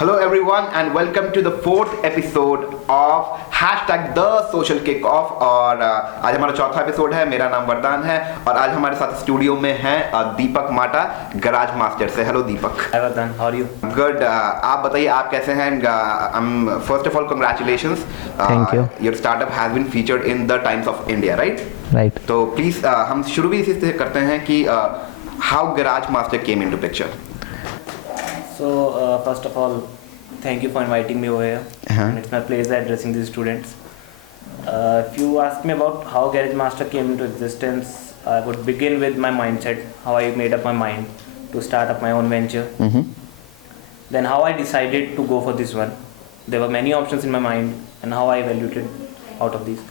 Hello everyone and welcome to the fourth episode of hashtag the social kickoff और आज हमारा चौथा episode है। मेरा नाम वरदान है और आज हमारे साथ स्टूडियो में हैं दीपक माटा गराज मास्टर से। Hello Deepak. Hi Vardhan, how are you? Good. आप बताइए आप कैसे हैं? First of all congratulations. Thank you. Your startup has been featured in the Times of India, right? Right. तो प्लीज हम शुरू भी इसी से करते हैं कि how Garage Master came into picture. So first of all, thank you for inviting me over here. And it's my pleasure addressing these students. If you ask me about how Garage Master came into existence, I would begin with my mindset, how I made up my mind to start up my own venture. Then how I decided to go for this one. There were many options in my mind and how I evaluated out of these.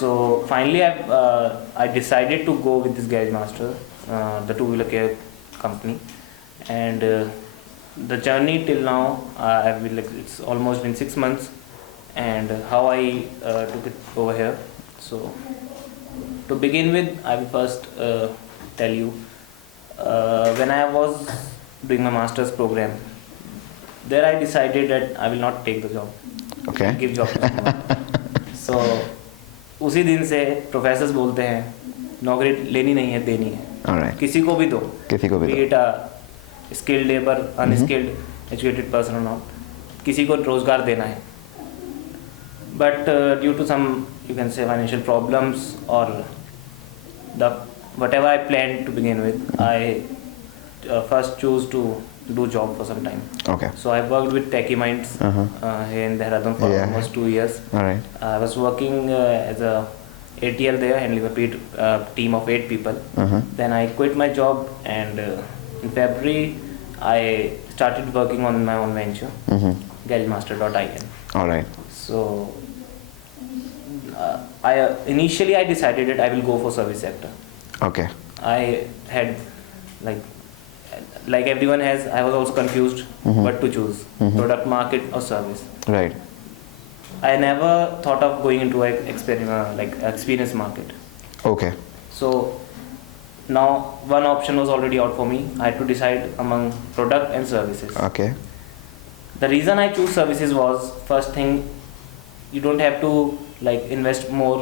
So finally I decided to go with this Garage Master, the two-wheeler care company. And the journey till now, it's almost been 6 months, and how I took it over here. So to begin with, I will first tell you, when I was doing my master's program, there I decided that I will not take the job. Okay. Give job to someone. So उसी दिन से professors बोलते हैं नौकरी लेनी नहीं है, देनी है। Alright. किसी को भी दो, किसी को भी दो। Skilled labour, unskilled, educated person or not, किसी को रोजगार देना है। But due to some you can say financial problems और the whatever I plan to begin with, I first choose to do job for some time. Okay. So I worked with Techie Minds here in Dehradun for almost 2 years. Alright. I was working as a ATL there, handling a team of 8 people. Then I quit my job and in February I started working on my own venture, GarageMaster.in. Alright. So initially I decided that I will go for service sector. Okay. I had like everyone has, I was also confused what to choose, product, market or service. Right. I never thought of going into experience market. Okay. So now one option was already out for me. I had to decide among product and services. Okay. The reason I choose services was, first thing, you don't have to invest more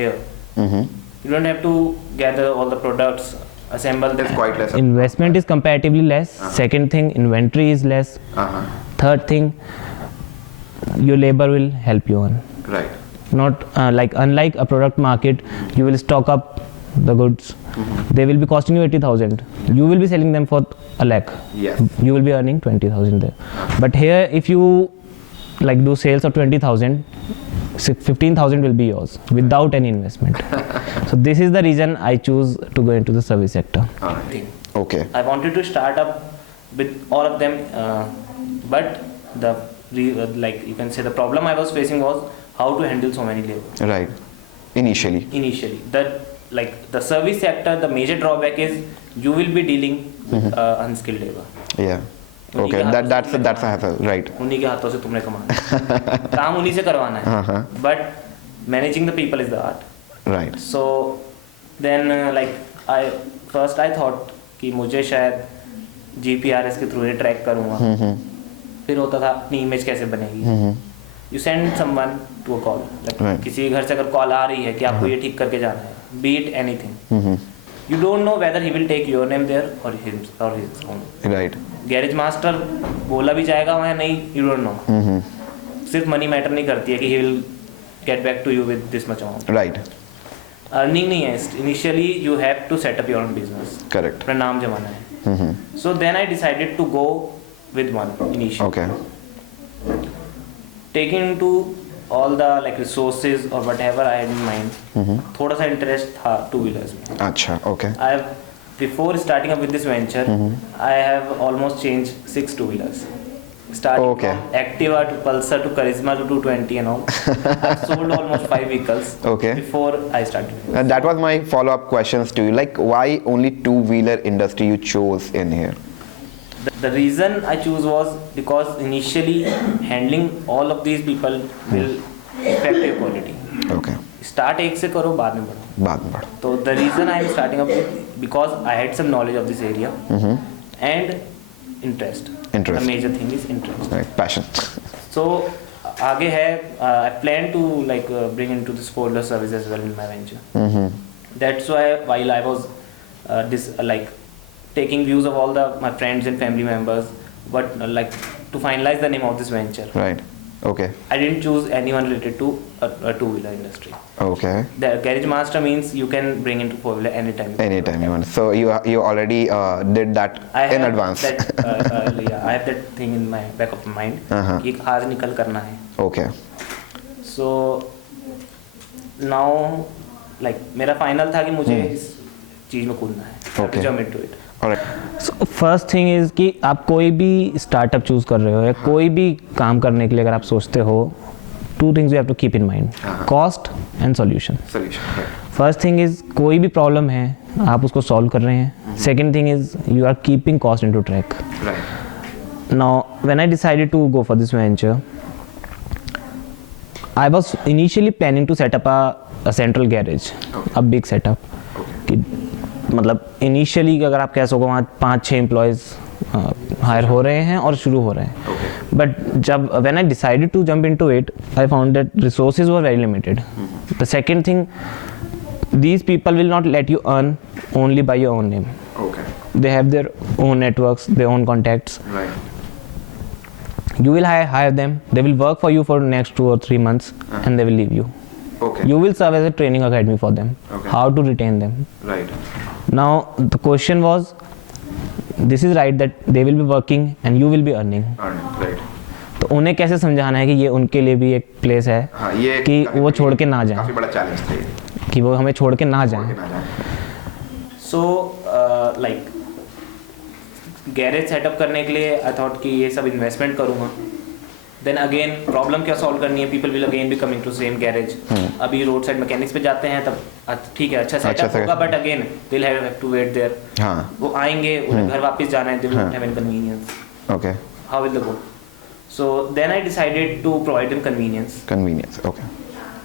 here. You don't have to gather all the products, assemble them. It's quite less. Investment is comparatively less. Second thing, inventory is less. Third thing, your labor will help you on. Right. Not unlike a product market, you will stock up the goods. They will be costing you 80,000. You will be selling them for 1 lakh. Yes. You will be earning 20,000 there. But here, if you do sales of 20,000, 15,000 will be yours without any investment. So this is the reason I choose to go into the service sector. Thing. Okay. I wanted to start up with all of them, but you can say the problem I was facing was how to handle so many labor. Right. Initially. The service sector, the major drawback is you will be dealing with unskilled labor. Yeah. Okay. That's a hassle. Right. उन्हीं के हाथों से तुमने कमाना है, काम उन्हीं से करवाना है, but managing the people is the art. Right. So then I thought कि मुझे शायद GPRS के थ्रू ट्रैक करूँगा, फिर होता था अपनी इमेज कैसे बनेगी। You send someone to a call, किसी घर से अगर कॉल आ रही है कि आपको ये ठीक करके जाना है, be it anything, you don't know whether he will take your name there or his own. Right. Garage master बोला भी जाएगा वहाँ नहीं, you don't know. सिर्फ मनी मैटर नहीं करती है कि he will get back to you with this much amount. Right. Earning नहीं है, initially you have to set up your own business. Correct. अपना नाम जमाना है. So then I decided to go with one initially. Okay. Taking into all the resources और whatever I had in mind, थोड़ा सा interest था two wheelers में. अच्छा. Okay. I have before starting up with this venture I have almost change 6 two wheelers. Starting Okay. from Activa to Pulsar to Charisma to 220 and all. I've sold almost 5 vehicles Okay. before I started. That was my follow-up questions to you. Why only two-wheeler industry you chose in here? The reason I choose was because initially handling all of these people will affect your quality. Okay. Start एक से करो, बाद में बढ़ो. बाद में बढ़ो. So the reason I am starting up with, because I had some knowledge of this area, and interest. Interest. The major thing is interest. Right, passion. So आगे है I plan to like bring into this folder service as well in my venture. That's why while I was like taking views of all my friends and family members, but like to finalize the name of this venture, Right. Okay. I didn't choose anyone related to a two-wheeler industry. Okay. The Garage Master means you can bring into four-wheeler anytime. Anytime you want. So you already did that I in have advance. That, yeah, I have that thing in my back of my mind. कि आज निकल करना है. Okay. So now like मेरा final था कि मुझे इस चीज में कूदना है. Okay. Jump into it. Alright. So first thing is कि आप कोई भी स्टार्टअप चूज कर रहे हो या कोई भी काम करने के लिए अगर आप सोचते हो, two things you have to keep in mind: cost and solution. Solution. Right. First thing is कोई भी प्रॉब्लम है आप उसको सॉल्व कर रहे हैं. Second thing is you are keeping cost into track. Right. Now when I decided to go for this venture, I was initially planning to set up a central garage, a big setup. मतलब initially अगर आप कह सको वहाँ 5-6 employees higher हो रहे हैं और शुरू हो रहे हैं. बट जब when I decided to jump into it, I found that resources were very limited. The second thing, these people will not let you earn only by your own name. Okay. They have their own networks, their own contacts. Right. You will hire them, they will work for you for next 2 or 3 months, and they will leave you. Okay. You will serve as a training academy for them. Okay. How to retain them. Right. Now the question was, this is right that they will be working and you will be earning. Earning. Right. तो उन्हें कैसे समझाना है कि ये उनके लिए भी एक प्लेस है, हाँ, ये कि काफी वो छोड़ के ना काफी जाएं, बड़ा चैलेंज था ये. कि वो हमें छोड़ के ना जाएं. So like गैरेज सेटअप करने के लिए आई थॉट कि ये सब इन्वेस्टमेंट करूँगा. देन अगेन प्रॉब्लम क्या सॉल्व करनी है, people will again be coming to same garage. अभी रोड साइड मैकेनिक्स पे जाते हैं तब ठीक है, अच्छा सेटअप होगा, but again they will have to wait there. हाँ. वो आएंगे, उन्हें घर वापस जाना है, they will not have any convenience. Okay. How will they go? So then I decided to provide them convenience, Convenience. Okay.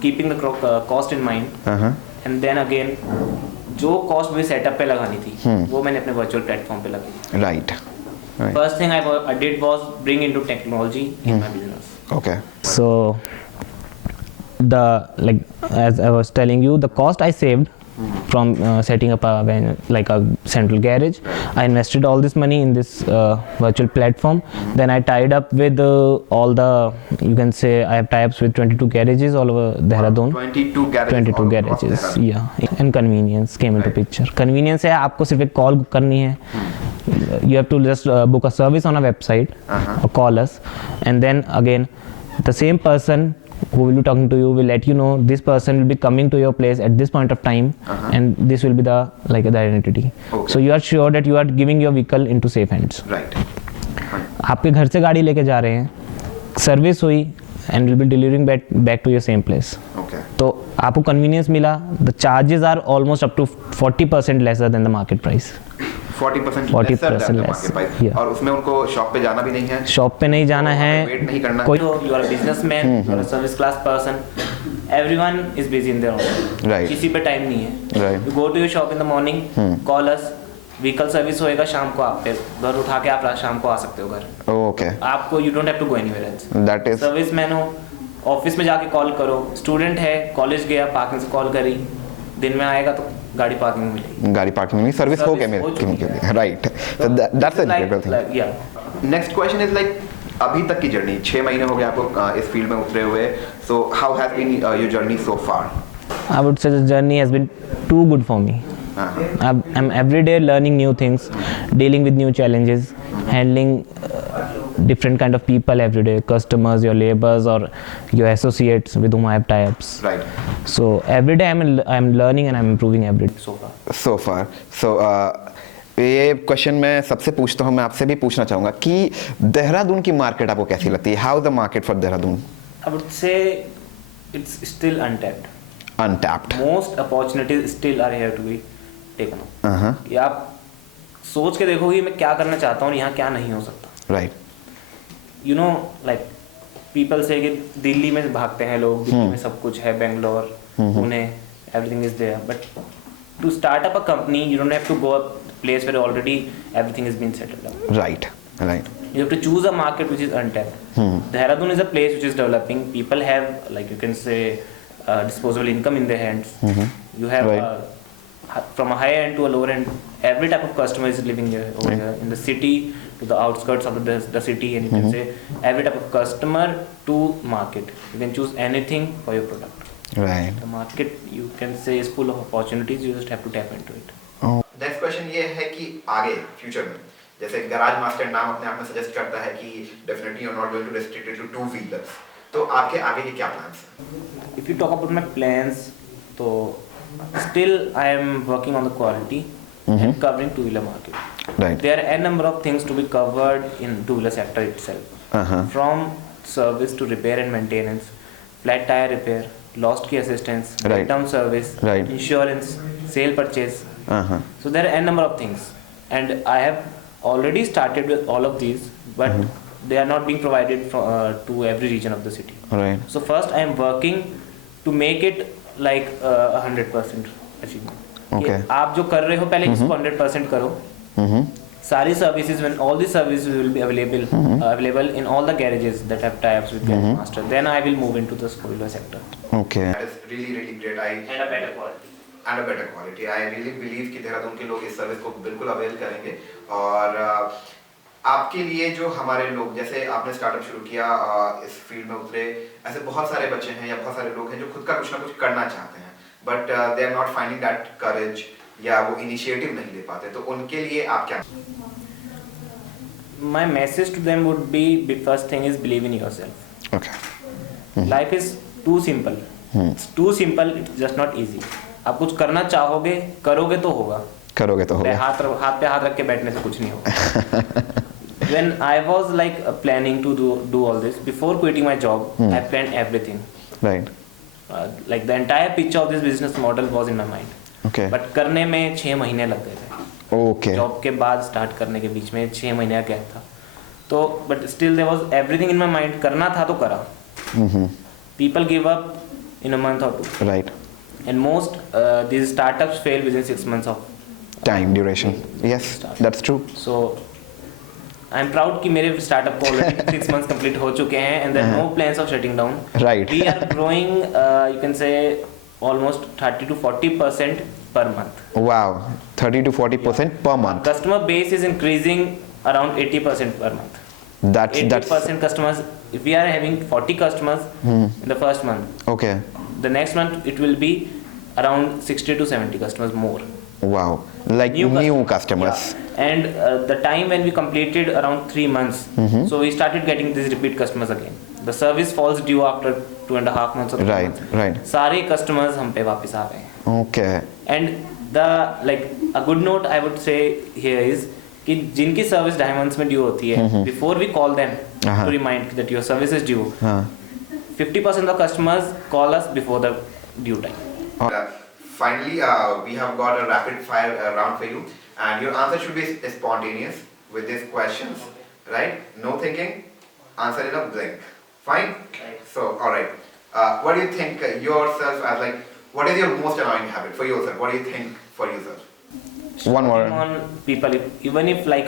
Keeping the cost in mind. And then again जो cost मुझे सेटअप पे लगानी थी वो मैंने अपने virtual platform पे लगाई. Right. Right. First thing I did was bring into technology in my business. Okay. So the, like as I was telling you, the cost I saved from setting up a central garage, I invested all this money in this virtual platform. Then I tied up with all the, you can say I have tie-ups with 22 garages all over Dehradun. 22 garages. 22 all across garages, Dehradun. yeah. And convenience came into picture. Convenience है आपको सिर्फ एक call करनी है. You have to just book a service on a website or call us, and then again the same person who will be talking to you will let you know this person will be coming to your place at this point of time, and this will be the the identity. Okay. So you are sure that you are giving your vehicle into safe hands. Right. आपके घर से गाड़ी लेके जा रहे हैं, service हुई and will be delivering back to your same place. Okay. तो आपको कन्वीनियंस मिला. The charges are almost up to 40% lesser than the market price. 40% 40% less. less. Yeah. और उसमें उनको शॉप पे जाना भी नहीं है. शॉप पे नहीं जाना है, वेट नहीं करना. कोई So you are a businessman, you are a service class person. Everyone is busy in their own. Right. किसी पे टाइम नहीं है. Right. You go to your shop in the morning, call us. Vehicle service होएगा शाम को, आप पे घर उठा के आप शाम को आ सकते हो घर. Okay. आपको you don't have to go anywhere else. That is. Serviceman हो, ऑफिस में जाके कॉल करो. स्टूडेंट है, कॉलेज गया, पार्किंग से कॉल करी, दिन में आएगा तो गाड़ी पार्किंग में मिलेगी. गाड़ी पार्किंग में सर्विस हो गया चुकी मेरे है. Right. So that's a incredible thing. Yeah. Next question is like अभी तक की जर्नी 6 महीने हो गए आपको इस फील्ड में उतरे हुए. So how has been your journey so far? I would say the journey has been too good for me. I'm every day learning new things, dealing with new challenges, handling different kind of people every day, customers, your laborers or your associates with whom I have tie-ups. Right. So every day I'm learning and I'm improving every day. So far. So ये question मैं सबसे पूछता हूँ, मैं आपसे भी पूछना चाहूँगा कि देहरादून की मार्केट आपको कैसी लगती है? How the market for Dehradun? I would say it's still untapped. Untapped. Most opportunities still are here to be taken up. या आप सोच के देखोगे मैं क्या करना चाहता हूँ, यहाँ क्या नहीं हो सकता. Right. You know, like people say कि दिल्ली में भागते हैं लोग, दिल्ली में सब कुछ है, Bangalore, Pune, everything is there. But to start up a company, you don't have to go a place where already everything has been settled up. Right. Right. You have to choose a market which is untapped. Dehradun is a place which is developing. People have, like you can say, disposable income in their hands. You have Right. from a high end to a lower end, every type of customer is living here over here. In the city to the outskirts of the city, and you can say every type of customer to market. You can choose anything for your product. Right. The market, you can say, is full of opportunities. You just have to tap into it. Next question ये है कि आगे future में जैसे garage master नाम अपने आप में सजेस्ट करता है कि definitely you are not going to restrict it to two wheelers, तो आपके आगे के क्या प्लान्स हैं? If you talk about my plans, so still I am working on the quality and covering two-wheeler market. Right. There are a number of things to be covered in two-wheeler sector itself. From service to repair and maintenance, flat tire repair, lost key assistance, Right. breakdown service, Right. insurance, sale purchase. So there are a number of things, and I have already started with all of these, but they are not being provided to every region of the city. Right. So first I am working to make it like 100% achievement. Okay. कि आप जो कर रहे हो पहले इसको 100% करो. सारी services, when all the services will be available in all the garages that have tie-ups with Garage Master, then I will move into the four-wheeler sector. Okay. That is really great. And a better quality. And a better quality. I really believe कि देहरादून के लोग इस service को बिल्कुल avail करेंगे. और आपके लिए जो हमारे लोग, जैसे आपने स्टार्टअप शुरू किया, इस फील्ड में उतरे, ऐसे बहुत सारे बच्चे हैं या बहुत सारे लोग हैं जो खुद का कुछ ना कुछ करना चाहते हैं, but they are not finding that courage या वो इनिशिएटिव नहीं ले पाते, तो उनके लिए आप क्या? My message to them would be, the first thing is believe in yourself. Okay. Life is too simple. It's too simple, it's just not easy. आप कुछ करना चाहोगे, करोगे तो होगा. हाथ पे हाथ रख के बैठने से कुछ नहीं होगा. When I was like planning to do all this, before quitting my job, I planned everything. Right. Like the entire picture of this business model was in my mind. Okay. But करने में 6 महीने लग गए थे. Okay. Job के बाद start करने के बीच में 6 महीने का गैप था. तो but still there was everything in my mind. करना था तो करा. People give up in a month or two. Right. And most these startups fail within 6 months of Time duration. Yes, that's true. So I'm proud कि मेरे startup को already 6 months complete हो चुके हैं, and there are no plans of shutting down. Right. We are growing, you can say, almost 30 to 40% per month. Wow, 30 to 40% per month. Customer base is increasing around 80% per month. That's 80% customers. If we are having 40 customers in the first month, okay. the next month it will be around 60 to 70 customers more. Wow, like new customers. Yeah. And the time when we completed around 3 months, so we started getting these repeat customers again. The service falls due after 2.5 months or 3 Right, months. right. सारे customers हम पे वापस आ रहे हैं. Okay. And the like a good note I would say here is कि जिनकी service 2.5 months में due होती है, before we call them to remind that your service is due, 50% of customers call us before the due time. Finally, we have got a rapid fire round for you, and your answer should be spontaneous with these questions, right? No thinking, answer in a blink. Fine? Right. So, alright. What do you think yourself as like, what is your most annoying habit for yourself? What do you think for yourself? One word. On people, even if like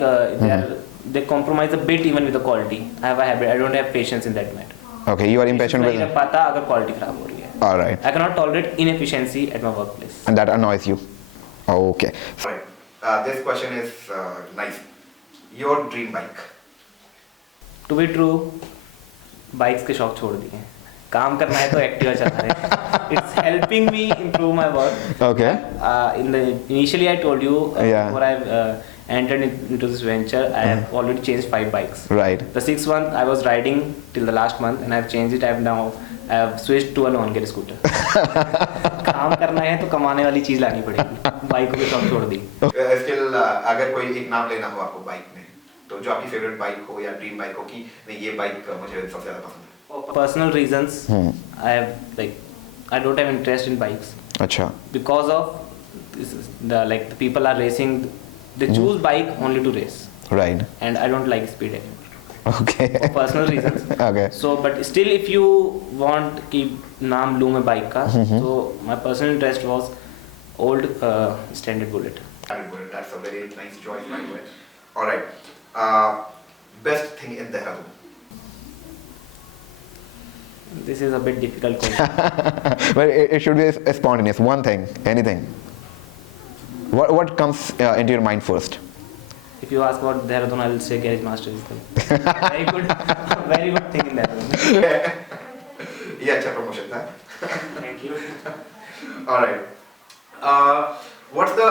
they compromise a bit even with the quality. I have a habit, I don't have patience in that matter. Okay, you are impatient नहीं with रख पाता अगर quality खराब हो रही है. all right, I cannot tolerate inefficiency at my workplace. and that annoys you. Okay. Alright. This question is nice. Your dream bike. To be true, bikes के शौक छोड़ दिए. काम करना है तो एक्टिवा चला रहे हैं. It's helping me improve my work. Okay. Initially I told you Yeah. before I entered into this venture, I have already changed 5 bikes. Right. The 6th one I was riding till the last month, and I have changed it. I have switched to a non-gear scooter. काम करना है तो कमाने वाली चीज लानी पड़ेगी. Bike को सब छोड़ दी. Still, अगर कोई एक नाम लेना हो आपको बाइक में, तो जो आपकी फेवरेट बाइक हो या ड्रीम बाइक हो कि नहीं ये बाइक मुझे सबसे ज़्यादा पसंद है. For personal reasons, I don't have interest in bikes अच्छा. because of this is the people are racing. They choose bike only to race, Right. and I don't like speed anymore. Okay. For personal reasons. Okay. So, but still, if you want कि नाम लूँ मैं bike का, so my personal interest was old standard bullet. That's a very nice choice, by the way. Alright. best thing in Dehradun? This is a bit difficult question. Well, it should be spontaneous. One thing, anything. What comes into your mind first? If you ask about Dehradun, I will say Garage Master is the very good thing in Dehradun. ये अच्छा promotion था. Thank you. All right. What's the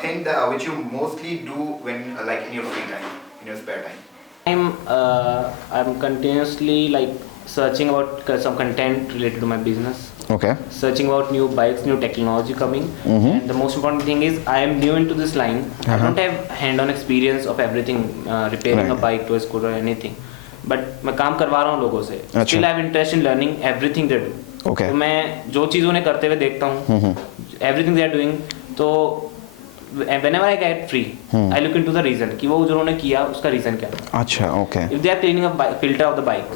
thing that which you mostly do when like in your free time, in your spare time? I'm continuously like searching about some content related to my business. Okay. Searching about new bikes, new technology coming. And the most important thing is I am new into this line. I don't have hand-on experience of everything, repairing a bike to a scooter or anything. But मैं काम करवा रहा हूँ लोगों से. Still I have interest in learning everything they do. Okay. तो मैं जो चीज़ उन्हें करते हुए देखता हूँ, everything they are doing, तो whenever I get free, I look into the reason कि वो जो उन्होंने किया उसका reason क्या था. अच्छा, okay. If they are cleaning a filter of the bike,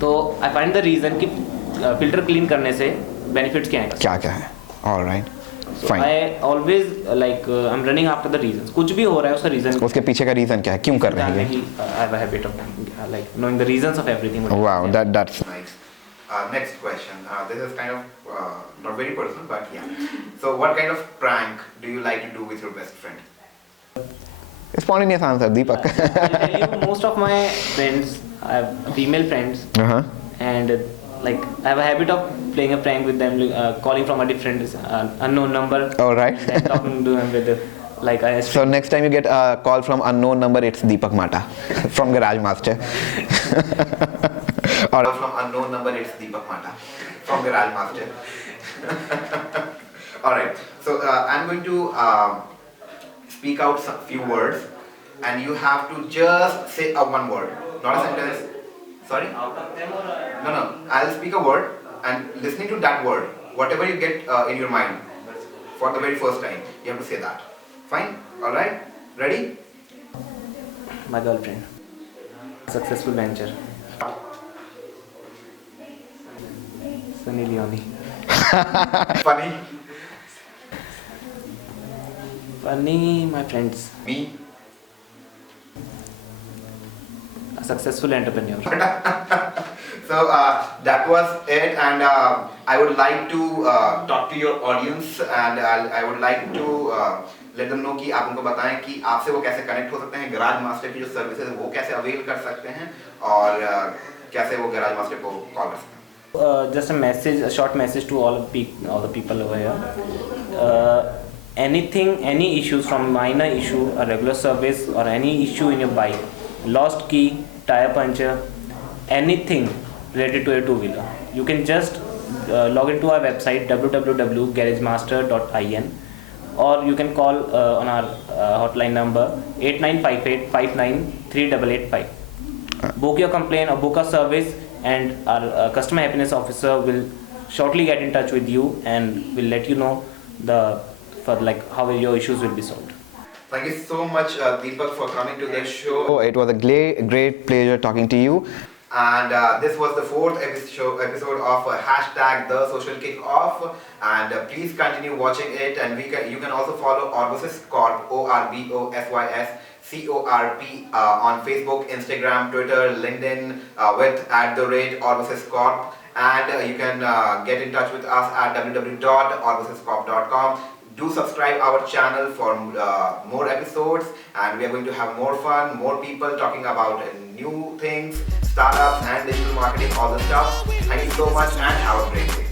तो I find the reason कि filter clean करने से benefits क्या हैं. क्या है? All right. So Fine. I always like I'm running after the reasons. कुछ भी हो रहा है उसका reason. उसके पीछे का reason क्या है? क्यों कर रहे हैं? I have a habit of like knowing the reasons of everything. Wow, that's nice. Next question. This is kind of not very personal, but yeah. So, what kind of prank do you like to do with your best friend? Spontaneous answer, Deepak. I'll tell you, most of my friends, I have female friends, and like I have a habit of playing a prank with them, calling from a different unknown number. All right. And talking to them with like I. So next time you get a call from unknown number, it's Deepak Mata from Garage Master. Or from unknown number, it's Deepak Mata from Garage Master. All right. So I'm going to speak out some few words, and you have to just say one word, not a sentence. Sorry? Out of them or? No. I'll speak a word, and listening to that word, whatever you get in your mind for the very first time, you have to say that. Fine? All right? Ready? My girlfriend. Successful venture. Sunny Leone. Funny. Funny, my friends. Me. A successful entrepreneur. So that was it, and I would like to talk to your audience, and I would like to let them know कि आप उनको बताएं कि आपसे वो कैसे connect हो सकते हैं, गराज मास्टर की जो सर्विसेज है वो कैसे अवेल कर सकते हैं, और कैसे वो गराज मास्टर को कॉल कर सकते हैं. Just a message, a short message to all the people over here. Any issues, from minor issue, a regular service, or any issue in your bike, lost key, tire puncture, anything related to a two-wheeler, you can just log into our website www.garagemaster.in, or you can call on our hotline number 8958 593885. Book your complaint or book a service, and our customer happiness officer will shortly get in touch with you and will let you know how your issues will be solved. Thank you so much, Deepak, for coming to the show. It was a great pleasure talking to you. And this was the 4th episode of hashtag The Social Kickoff. And please continue watching it. And you can also follow Orbosys Corp, ORBOSYS CORP on Facebook, Instagram, Twitter, LinkedIn with @Orbosys Corp. And you can get in touch with us at www.orbosyscorp.com. Do subscribe our channel for more episodes, and we are going to have more fun, more people talking about new things, startups and digital marketing, all the stuff. Thank you so much and have a great day.